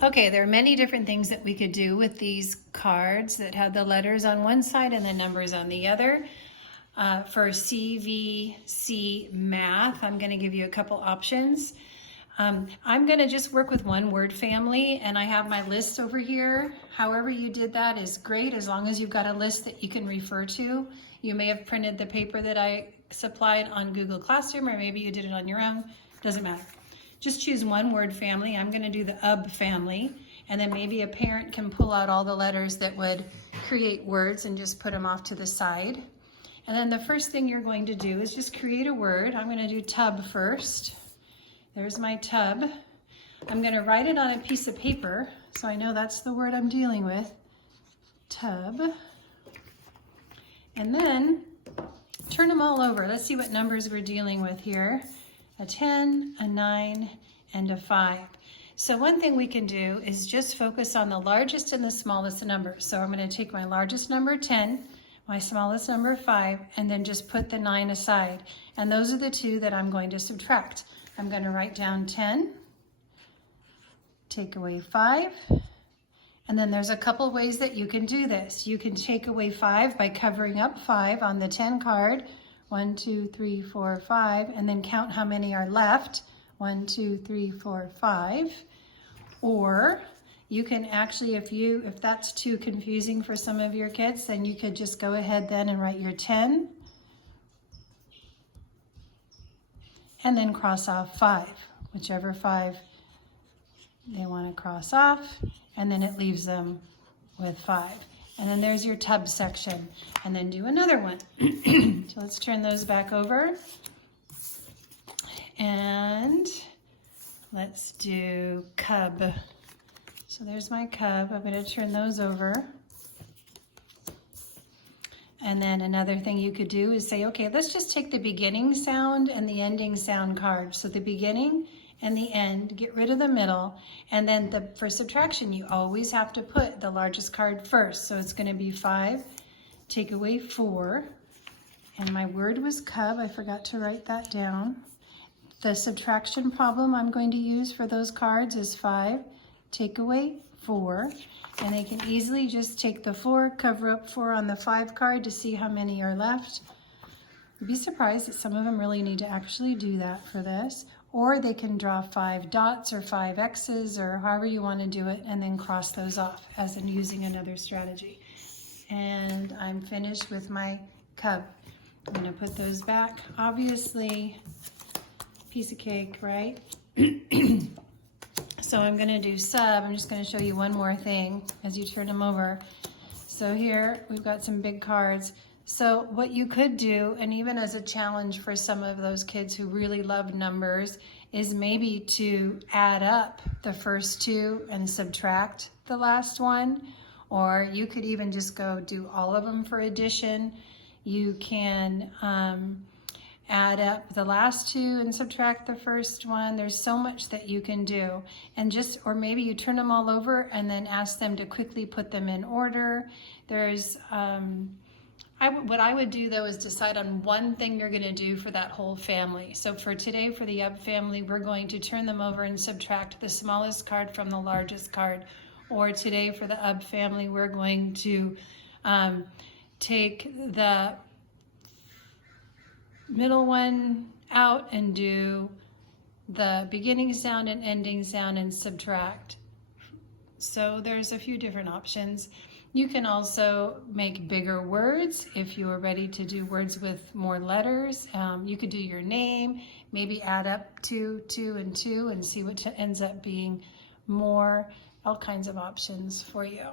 Okay, there are many different things that we could do with these cards that have the letters on one side and the numbers on the other. For CVC math, I'm going to give you a couple options. I'm going to just work with one word family, and I have my list over here. However you did that is great, as long as you've got a list that you can refer to. You may have printed the paper that I supplied on Google Classroom, or maybe you did it on your own. Doesn't matter. Just choose one word family. I'm going to do the UB family, and then maybe a parent can pull out all the letters that would create words and just put them off to the side. And then the first thing you're going to do is just create a word. I'm going to do tub first. There's my tub. I'm going to write it on a piece of paper so I know that's the word I'm dealing with. Tub. And then turn them all over. Let's see what numbers we're dealing with here. A 10, a 9, and a 5. So one thing we can do is just focus on the largest and the smallest numbers. So I'm going to take my largest number, 10, my smallest number, 5, and then just put the 9 aside. And those are the two that I'm going to subtract. I'm going to write down 10, take away 5, and then there's a couple ways that you can do this. You can take away 5 by covering up 5 on the 10 card. 1, 2, 3, 4, 5, and then count how many are left. 1, 2, 3, 4, 5. Or you can actually, if that's too confusing for some of your kids, then you could just go ahead then and write your 10 and then cross off 5, whichever 5 they want to cross off, and then it leaves them with 5. And then there's your tub section, and then do another one. So let's turn those back over. And let's do cub. So there's my cub. I'm going to turn those over. And then another thing you could do is say, okay, let's just take the beginning sound and the ending sound card. So the beginning and the end, get rid of the middle, and then for subtraction you always have to put the largest card first. So it's going to be 5, take away 4, and my word was cub. I forgot to write that down. The subtraction problem I'm going to use for those cards is 5, take away 4, and they can easily just take the 4, cover up 4 on the 5 card to see how many are left. You'd be surprised that some of them really need to actually do that for this. Or they can draw 5 dots or 5 X's or however you want to do it, and then cross those off as in using another strategy. And I'm finished with my cub. I'm going to put those back. Obviously, piece of cake, right? So I'm going to do sub. I'm just going to show you one more thing as you turn them over. So here we've got some big cards. So what you could do, and even as a challenge for some of those kids who really love numbers, is maybe to add up the first 2 and subtract the last one. Or you could even just go do all of them for addition. You can add up the last 2 and subtract the first one. There's so much that you can do. And just, or maybe you turn them all over and then ask them to quickly put them in order. There's, what I would do though is decide on one thing you're going to do for that whole family. So for today, for the UB family, we're going to turn them over and subtract the smallest card from the largest card. Or today for the UB family, we're going to take the middle one out and do the beginning sound and ending sound and subtract. So there's a few different options. You can also make bigger words if you are ready to do words with more letters. You could do your name, maybe add up 2, 2, and 2 and see what ends up being more. All kinds of options for you.